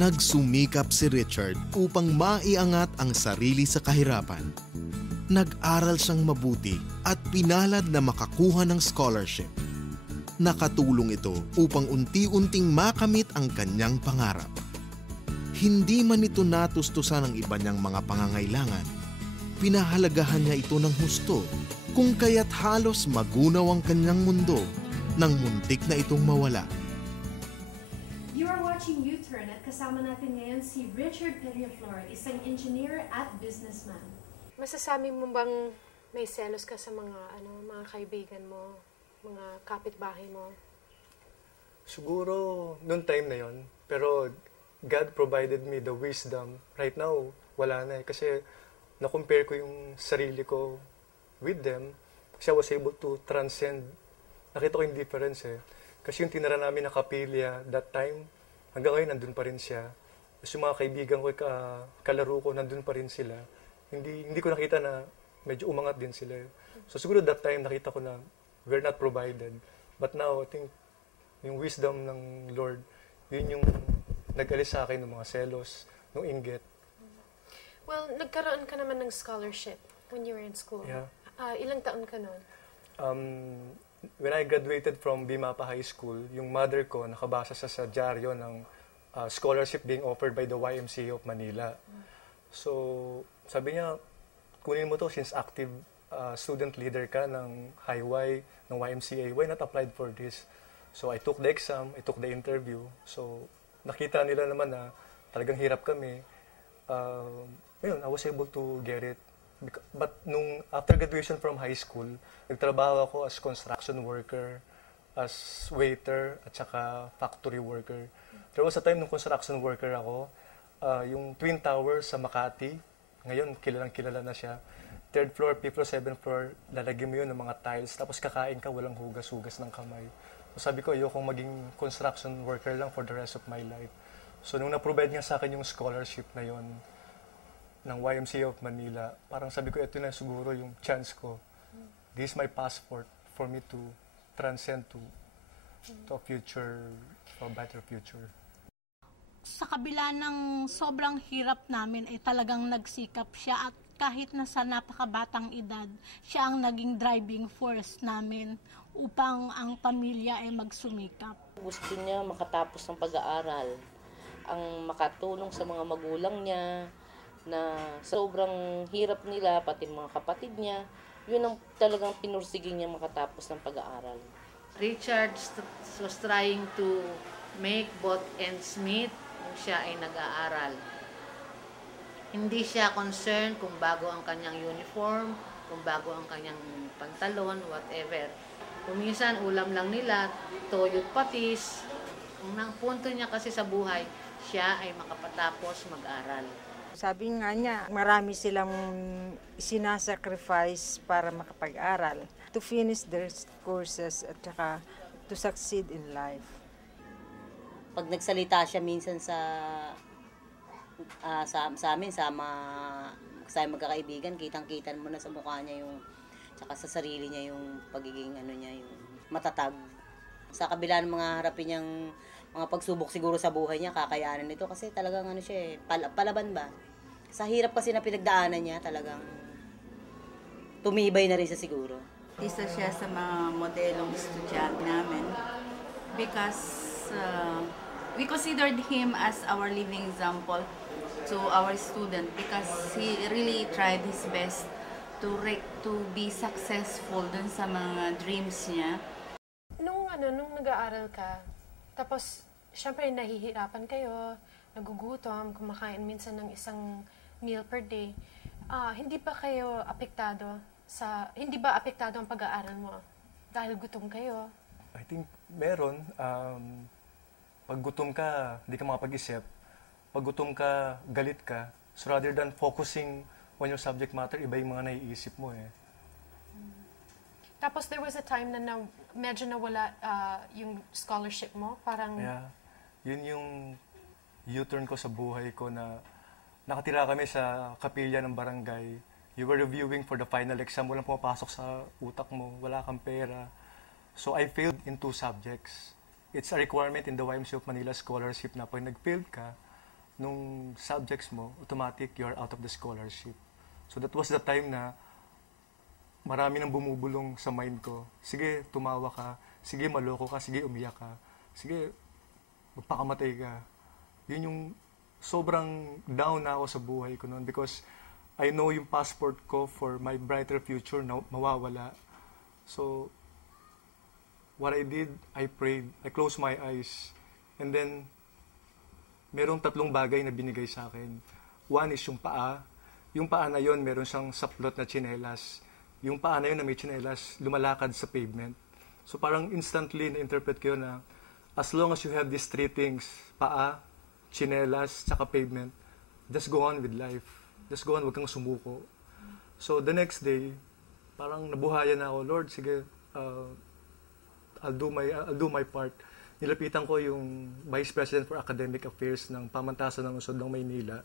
Nagsumikap si Richard upang maiangat ang sarili sa kahirapan. Nag-aral siyang mabuti at pinalad na makakuha ng scholarship. Nakatulong ito upang unti-unting makamit ang kanyang pangarap. Hindi man ito natustusan ng iba niyang mga pangangailangan, pinahalagahan niya ito ng husto, kung kaya't halos magunaw ang kanyang mundo nang muntik na itong mawala. You are watching U-Turn at kasama natin ngayon si Richard Peñaflor, isang engineer at businessman. Masasabi mo bang may selos ka sa mga kaibigan mo, mga kapitbahay mo? Siguro noong time na yon, pero God provided me the wisdom. Right now, wala na eh. Kasi na-compare ko yung sarili ko with them. Kasi I was able to transcend. Nakita ko yung difference eh. Kasi yung tinira namin na kapilya that time, hanggang ngayon nandun pa rin siya. Tapos yung mga kaibigan ko, kalaro ko, nandun pa rin sila. Hindi ko nakita na medyo umangat din sila. So siguro that time nakita ko na we're not provided. But now, I think yung wisdom ng Lord, yun yung nag-alis sa akin ng mga selos, ng inggit. Well, nagkaroon ka naman ng scholarship when you were in school. Yeah. Ilang taon ka nun? When I graduated from Bimapa High School, yung mother ko nakabasa sa dyaryo ng scholarship being offered by the YMCA of Manila. So, sabi niya, kunin mo to since active student leader ka ng Highway, ng YMCA. Why not apply for this? So, I took the exam, I took the interview. So, nakita nila naman na talagang hirap kami. Ayun, I was able to get it. But nung after graduation from high school, nagtrabaho ako as construction worker, as waiter, at saka factory worker. There was a time nung construction worker ako, yung Twin Towers sa Makati, ngayon kilalang-kilala na siya. 3rd floor, 5th floor, 7th floor, lalagyan mo yun ng mga tiles, tapos kakain ka, walang hugas-hugas ng kamay. So sabi ko, ayokong maging construction worker lang for the rest of my life. So nung na-provide niya sa akin yung scholarship na yon ng YMCA of Manila, parang sabi ko, ito na siguro yung chance ko. This is my passport for me to transcend to a future, to a better future. Sa kabila ng sobrang hirap namin, ay talagang nagsikap siya at kahit nasa napakabatang edad, siya ang naging driving force namin upang ang pamilya ay magsumikap. Gusto niya makatapos ng pag-aaral, ang makatulong sa mga magulang niya, na sobrang hirap nila, pati mga kapatid niya, yun ang talagang pinursige niya makatapos ng pag-aaral. Richard was trying to make both ends meet kung siya ay nag-aaral. Hindi siya concerned kung bago ang kanyang uniform, kung bago ang kanyang pantalon, whatever. Kung minsan ulam lang nila, toyo't patis. Ang punto niya kasi sa buhay, siya ay makapatapos mag-aral. Sabi nga niya, marami silang sinasacrifice para makapag-aral, to finish their courses at saka to succeed in life. Pag nagsalita siya minsan sa amin, sa magkakaibigan, kitang-kita mo na sa mukha niya yung, tsaka sa sarili niya yung pagiging niya, yung matatag. Sa kabila ng mga harapin niyang mga pagsubok siguro sa buhay niya, kakayanan nito kasi talagang siya palaban ba? Sa hirap kasi na pinagdaanan niya, talagang tumibay na rin siya siguro. Isa siya sa mga modelong estudyante namin because we considered him as our living example to our student because he really tried his best to be successful dun sa mga dreams niya. Nung nag-aaral ka, tapos syempre nahihirapan kayo, nagugutom, kumakain minsan ng isang meal per day. Hindi ba apektado ang pag-aaral mo dahil gutom kayo? I think meron. Pag gutom ka, hindi ka makapag-isip. Pag gutom ka, galit ka. So rather than focusing on your subject matter, iba yung mga naiisip mo eh. Tapos there was a time na medyo nawala yung scholarship mo, parang... Yeah. Yun yung U-turn ko sa buhay ko na nakatira kami sa kapilya ng barangay. You were reviewing for the final exam, walang pumapasok sa utak mo, wala kang pera. So I failed in 2 subjects. It's a requirement in the YMCA of Manila scholarship na pag nag-failed ka, nung subjects mo, automatic you're out of the scholarship. So that was the time na marami nang bumubulong sa mind ko. Sige, tumawa ka. Sige, maloko ka. Sige, umiyak ka. Sige, magpakamatay ka. Yun yung sobrang down na ako sa buhay ko noon because I know yung passport ko for my brighter future na mawawala. So, what I did, I prayed. I closed my eyes. And then, merong 3 bagay na binigay sa akin. One is yung paa. Yung paa na yon meron siyang saplot na tsinelas. Yung paa na yun na may tsinelas, lumalakad sa pavement. So parang instantly na-interpret ko yun na as long as you have these 3 things, paa, tsinelas, tsaka pavement, just go on with life. Just go on, huwag kang sumuko. So the next day, parang nabuhayan na ako, Lord, sige, I'll do my part. Nilapitan ko yung Vice President for Academic Affairs ng Pamantasan ng Lungsod ng Maynila,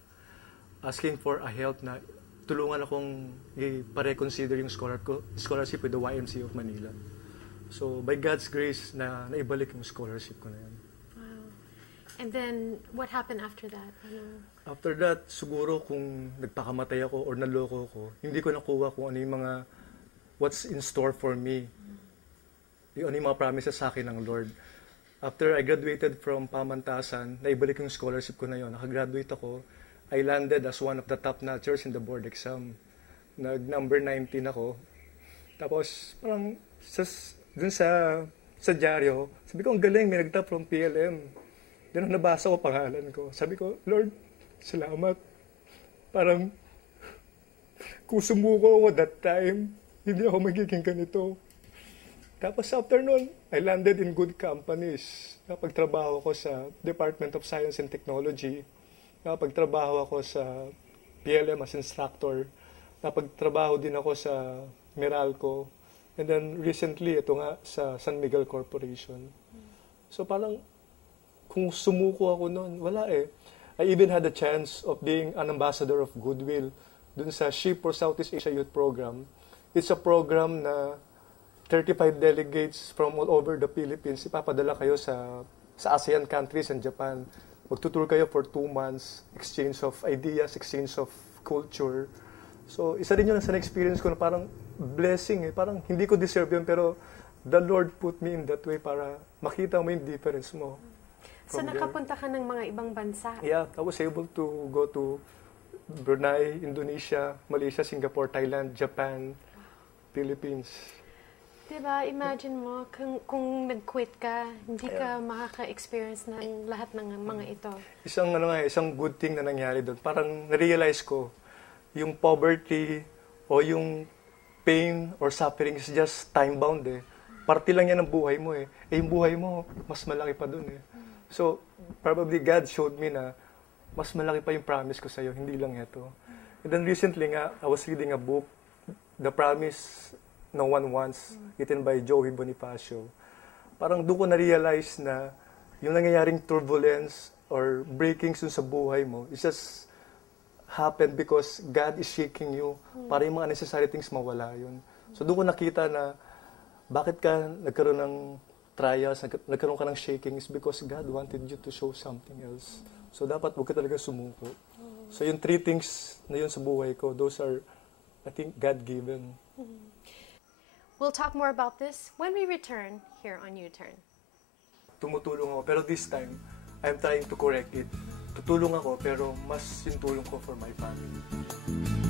asking for a help na tulungan akong i-reconsider yung scholarship with the YMCA of Manila. So, by God's grace, naibalik yung scholarship ko na yan. Wow. And then, what happened after that? After that, siguro kung nagpakamatay ako or naloko ko, hindi ko nakuha kung ano yung mga what's in store for me. Yung ano yung mga promises sa akin ng Lord. After I graduated from Pamantasan, naibalik yung scholarship ko na yun. Nakagraduate ako. I landed as one of the top notchers in the board exam. Nag-number 19 ako. Tapos, parang dun sa dyaryo, sabi ko, ang galing, may nag-top from PLM. Then, nabasa ko pangalan ko. Sabi ko, Lord, salamat. Parang, kung sumuko ako that time, hindi ako magiging ganito. Tapos after nun, I landed in good companies. Napagtrabaho ko sa Department of Science and Technology. Napagtrabaho ako sa PLM as instructor. Napagtrabaho din ako sa Meralco. And then recently, ito nga sa San Miguel Corporation. So parang, kung sumuko ako noon, wala eh. I even had a chance of being an ambassador of goodwill dun sa SHIP for Southeast Asia Youth Program. It's a program na 35 delegates from all over the Philippines, ipapadala kayo sa ASEAN countries and Japan. Magtutour kayo for 2 months, exchange of ideas, exchange of culture. So, isa rin yun sa experience ko na parang blessing eh. Parang hindi ko deserve yun, pero the Lord put me in that way para makita mo yung difference mo. So, nakapunta ka ng mga ibang bansa? Yeah, I was able to go to Brunei, Indonesia, Malaysia, Singapore, Thailand, Japan, Philippines. Diba, imagine mo, kung nag-quit ka, hindi ka makaka-experience ng lahat ng mga ito. Isang good thing na nangyari doon. Parang na-realize ko, yung poverty o yung pain or suffering is just time-bound eh. Parte lang yan ng buhay mo eh. Eh, yung buhay mo, mas malaki pa doon eh. So, probably God showed me na mas malaki pa yung promise ko sa'yo, hindi lang ito. And then recently nga, I was reading a book, The Promise No One Wants, written by Joey Bonifacio. Parang doon ko na-realize na yung nangyayaring turbulence or breakings sa buhay mo, it just happened because God is shaking you para yung mga necessary things mawala yun. So doon ko nakita na bakit ka nagkaroon ng trials, nagkaroon ka ng shaking is because God wanted you to show something else. So dapat huwag ka talaga sumuko. So yung 3 things na yun sa buhay ko, those are, I think, God-given. We'll talk more about this when we return here on U-Turn. Tumutulong ako, pero this time, I'm trying to correct it. Tutulong ako, pero mas yung tulong ko for my family.